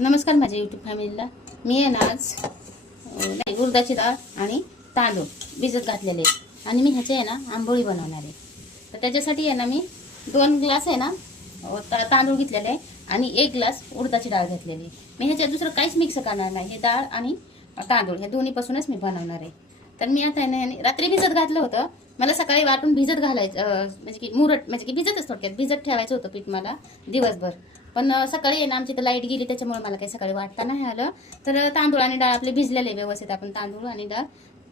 नमस्कार माझ्या यूट्यूब फॅमिलीला. मी आहे ना आज उडदाची डाळ आणि तांदूळ भिजत घातलेले आणि मी ह्याचे आहे ना आंबोळी बनवणार आहे. तर त्याच्यासाठी आहे ना मी 2 ग्लास आहे ना तांदूळ घेतलेले आहे आणि 1 ग्लास उडदाची डाळ घेतलेली आहे. मी ह्याच्यात दुसरं काहीच मिक्स करणार नाही. हे डाळ आणि तांदूळ हे दोन्हीपासूनच मी बनवणार आहे. तर मी आता आहे ना रात्री भिजत घातलं होतं. मला सकाळी वाटून भिजत घालायचं म्हणजे की मुरट म्हणजे की भिजतच थोडक्यात भिजत ठेवायचं होतं पीठ मला दिवसभर. पण सकाळी आहे ना आमची तर लाईट गेली त्याच्यामुळे मला काही सकाळी वाटता नाही आलं. तर तांदूळ आणि डाळ आपले भिजलेले व्यवस्थित आपण तांदूळ आणि डाळ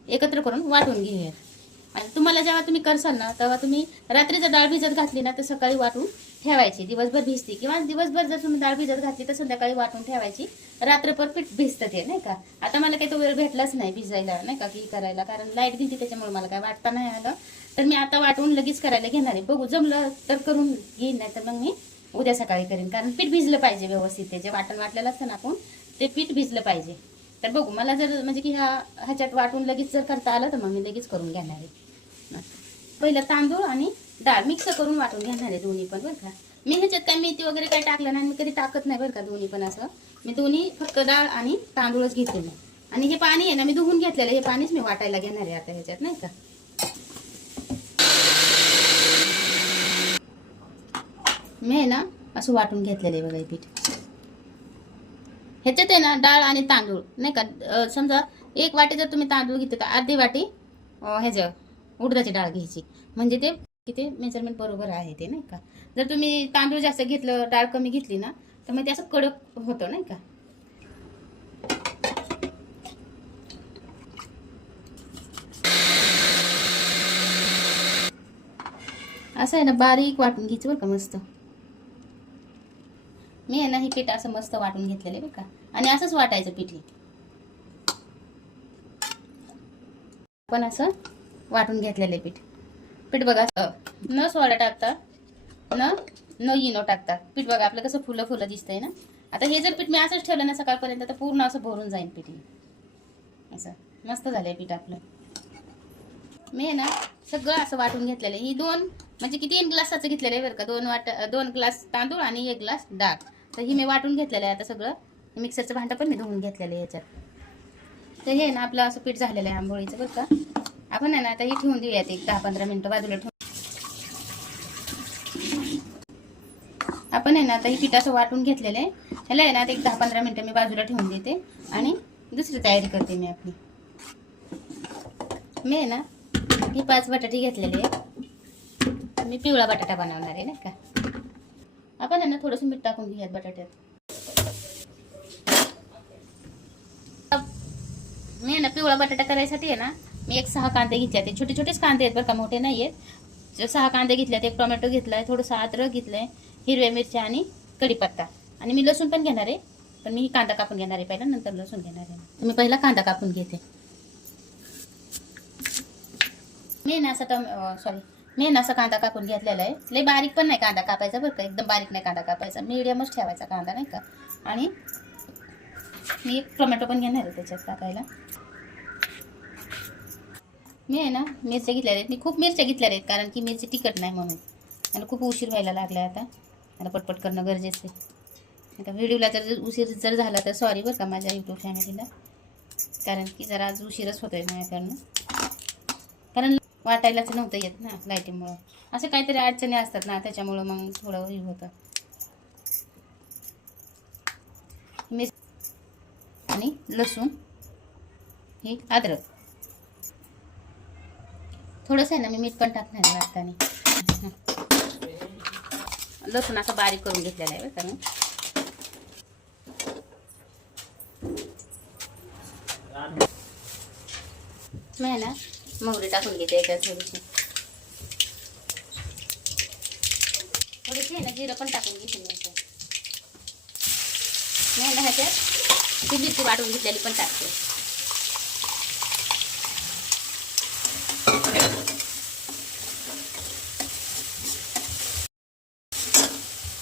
एकत्र करून वाटून घेऊया. आणि तुम्हाला जेव्हा तुम्ही करसाल ना तेव्हा तुम्ही रात्री जर डाळ भिजत घातली ना तर सकाळी वाटून ठेवायची, दिवसभर भिजते. किंवा दिवसभर जर तुम्ही डाळ भिजत घातली तर संध्याकाळी वाटून ठेवायची, रात्रभर पीठ भिजतं ते नाही का. आता मला काही तो वेळ भेटलाच नाही भिजायला नाही का की करायला, कारण लाईट गेली त्याच्यामुळे मला काय वाटता नाही आलं. तर मी आता वाटून लगेच करायला घेणार आहे. बघू जमलं तर करून घेईन, नाही तर मग मी उद्या सकाळी करेन. कारण पीठ भिजलं पाहिजे व्यवस्थित, ते जे वाटण वाटलेलं असतं ना आपण ते पीठ भिजलं पाहिजे. तर बघू मला जर म्हणजे की ह्याच्यात वाटून लगेच जर करता आलं तर मग मी लगेच करून घेणार आहे. पहिलं तांदूळ आणि डाळ मिक्स करून वाटून घेणार आहे दोन्ही पण बरं का. मी ह्याच्यात काय मेथी वगैरे काही टाकलं नाही, मी कधी टाकत नाही बरं का दोन्ही पण. असं मी दोन्ही फक्त डाळ आणि तांदूळच घेतलेले. आणि हे पाणी आहे ना मी धुवून घेतलेलं, हे पाणीच मी वाटायला घेणार आहे आता ह्याच्यात नाही का. मी आहे ना असं वाटून घेतलेलं आहे बघा पीठ. ह्याच्यात आहे ना डाळ आणि तांदूळ नाही का. समजा 1 वाटी जर तुम्ही तांदूळ घेतले तर अर्धी वाटी ह्याचं उडदाची डाळ घ्यायची, म्हणजे ते किती मेजरमेंट बरोबर आहे ते नाही का. जर तुम्ही तांदूळ जास्त घेतलं डाळ कमी घेतली ना तर मग ते असं कडक होतं नाही का. असं आहे ना बारीक वाटून घ्यायचं बरं का मस्त. मी आहे ना ही पीठ असं मस्त वाटून घेतलेलं आहे बरं का. आणि असंच वाटायचं पीठ हे पण असं वाटून घेतलेलं आहे पीठ बघा. न सोडा टाकता न इनो टाकता पीठ बघा आपलं कसं फुलं फुलं दिसतंय ना. आता हे जर पीठ मी असंच ठेवलं ना सकाळपर्यंत तर पूर्ण असं भरून जाईल पीठ. असं मस्त झालंय पीठ आपलं. मी आहे ना सगळं असं वाटून घेतलेलं आहे. ही 2 म्हणजे की 3 ग्लासाचं घेतलेलं आहे बरं का. 2 ग्लास तांदूळ आणि 1 ग्लास डाळ. तर ही मी वाटून घेतलेलं आहे. आता सगळं मिक्सरचं भांडं पण मी धुवून घेतलेलं आहे याच्यात. तर हे ना आपलं असं पीठ झालेलं आहे आंबोळीचं बरं का. आपण आहे ना आता ही ठेवून देऊयात एक 10-15 मिनिटं बाजूला ठेवून. आपण आहे ना आता ही पीठ असं वाटून घेतलेलं आहे. ह्याला आहे ना आता एक 10-15 मिनिटं मी बाजूला ठेवून देते आणि दुसरी तयारी करते मी आपली. मी आहे ना ही 5 बटाटे घेतलेले आहे. मी पिवळा बटाटा बनवणार आहे नाही का. आपण आहे ना थोडंसं मीठ टाकून घेऊयात बटाट्यात. मी आहे ना पिवळा बटाटा करायसाठी आहे ना मी एक 6 कांदे घेतले. ते छोटे छोटेच कांदे आहेत बरं का, मोठे नाही आहेत. 6 कांदे घेतलेत, 1 टोमॅटो घेतलाय, थोडंसं अद्रक घेतलंय, हिरव्या मिरच्या आणि कढीपत्ता. आणि मी लसूण पण घेणार आहे, पण मी कांदा कापून घेणार आहे पहिला, नंतर लसूण घेणार आहे. मी पहिला कांदा कापून घेते. मी ना असा कांदा कापून घेतलेला आहे. लय बारीक पण नाही कांदा कापायचा बरं का, एकदम बारीक नाही कांदा कापायचा, मीडियमच ठेवायचा कांदा नाही का. आणि मी एक टोमॅटो पण घेणार आहे त्याच्यात टाकायला. मी आहे ना मिरच्या घेतल्या आहेत. मी खूप मिरच्या घेतल्या आहेत कारण की मिरची तिखट नाही म्हणून. आणि खूप उशीर व्हायला लागला आता, मला पटपट करणं गरजेचं आहे. आता व्हिडिओला जर उशीर जर झाला तर सॉरी बरं का माझ्या यूट्यूब फॅमिलीला, कारण की जरा आज उशीरच होतोय माझ्याकडनं. कारण वाटायलाच नव्हतं येत ना लाईटीमुळं. असे काहीतरी अडचणी असतात ना त्याच्यामुळं मग थोडं हे होतं. मिरची आणि लसूण, हे अद्रक, थोडंसं आहे ना मी मीठ पण टाकणार आहे वाटताना. लसूण असं बारीक करून घेतलेलं आहे बरं का. मी आहे ना मोहरी टाकून घेते याच्यात थोडीशी आहे ना जिरं पण टाकून घेते मी याच्यात. मी आहे ना ह्याच्यात ती मिरची वाटून घेतलेली पण टाकते.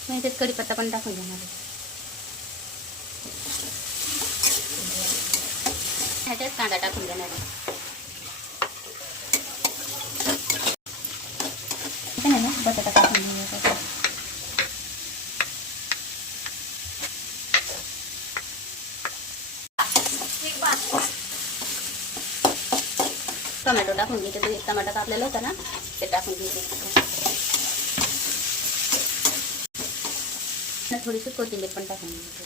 मी ह्याच्यात कढीपत्ता पण टाकून घेणार आहे. ह्याच्यात कांदा टाकून घेणार आहे. बटाटा टाकून घेऊया. टोमॅटो टाकून घेते. तो एक टमाटा कापलेला होता ना ते टाकून घेते. थोडीशी कोथिंबीर पण टाकून घेते.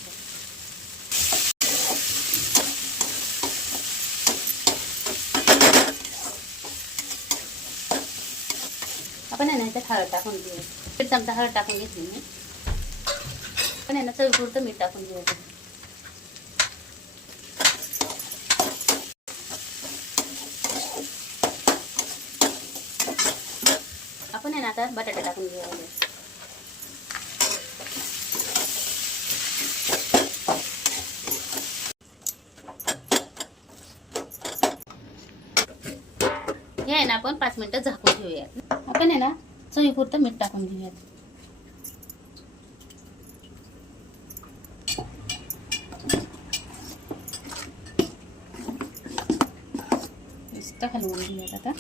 आपण आहे ना याच्यात हळद टाकून घेऊया. 1 चमचा हळद टाकून घेतली मी. पण आहे ना चवीपुरतं मीठ टाकून घेऊया. आपण आहे ना आता बटाटे टाकून घेऊया. हे आहे ना आपण 5 मिनिटं झाकून घेऊयात. आपण आहे ना चवीपुरतं मीठ टाकून घेऊयात. मस्त हलवून घेऊयात. आता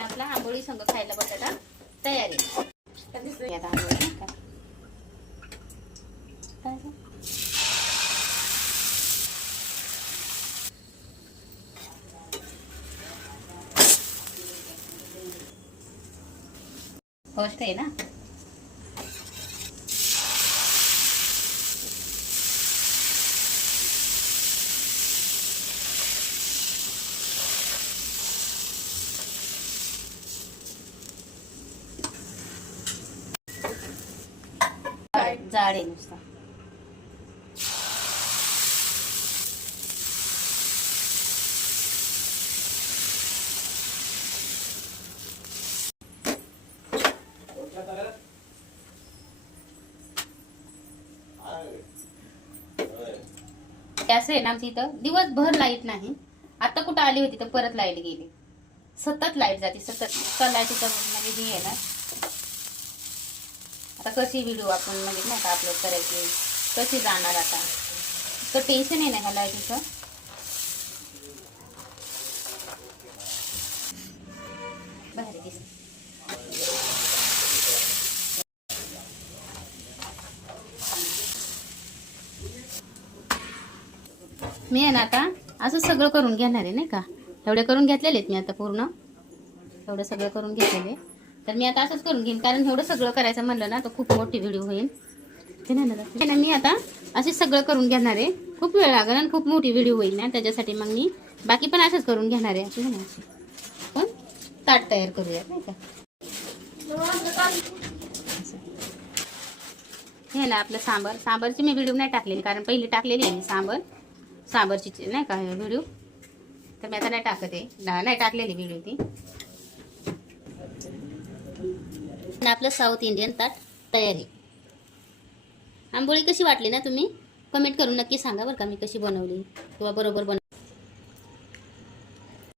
आपला आंबोळी संग खायला बटाटा तयार आहे. आता आंबोळी फर्स्ट आहे ना. जाड आहे नुसता. असं आहे ना आमच्या इथं दिवसभर लाईट नाही. आता कुठं आली होती तर परत लाईट गेली. सतत लाईट जाते सतत. लाईटीचं म्हणजे हे आहे ना. आता कशी व्हिडिओ आपण म्हणजे नाही का अपलोड करायची, कशी जाणार आता तर टेन्शन आहे ना ह्या लाईटीचं. बाहेर दिसत मी आहे ना आता असं सगळं करून घेणार आहे नाही का. एवढे करून घेतलेले आहेत मी आता पूर्ण. एवढं सगळं करून घेतलेले. तर मी आता असंच करून घेईन कारण एवढं सगळं करायचं म्हणलं ना तर खूप मोठी व्हिडिओ होईल. ते नाही ना मी आता असे सगळं करून घेणार आहे. खूप वेळ लागेल आणि खूप मोठी व्हिडिओ होईल ना. त्याच्यासाठी मग मी बाकी पण असंच करून घेणार आहे. अशी ना पण ताट तयार करूया नाही का. हे ना आपलं सांबरची मी व्हिडिओ नाही टाकलेली कारण पहिली टाकलेली आहे मी सांबरची नाही का व्हिडिओ. तर मी आता नाही टाकत आहे. नाही टाकलेली व्हिडिओ ती. आपलं साऊथ इंडियन ताट तयार आहे. आंबोळी कशी वाटली ना तुम्ही कमेंट करून नक्की सांगा बरं का. मी कशी बनवली किंवा बरोबर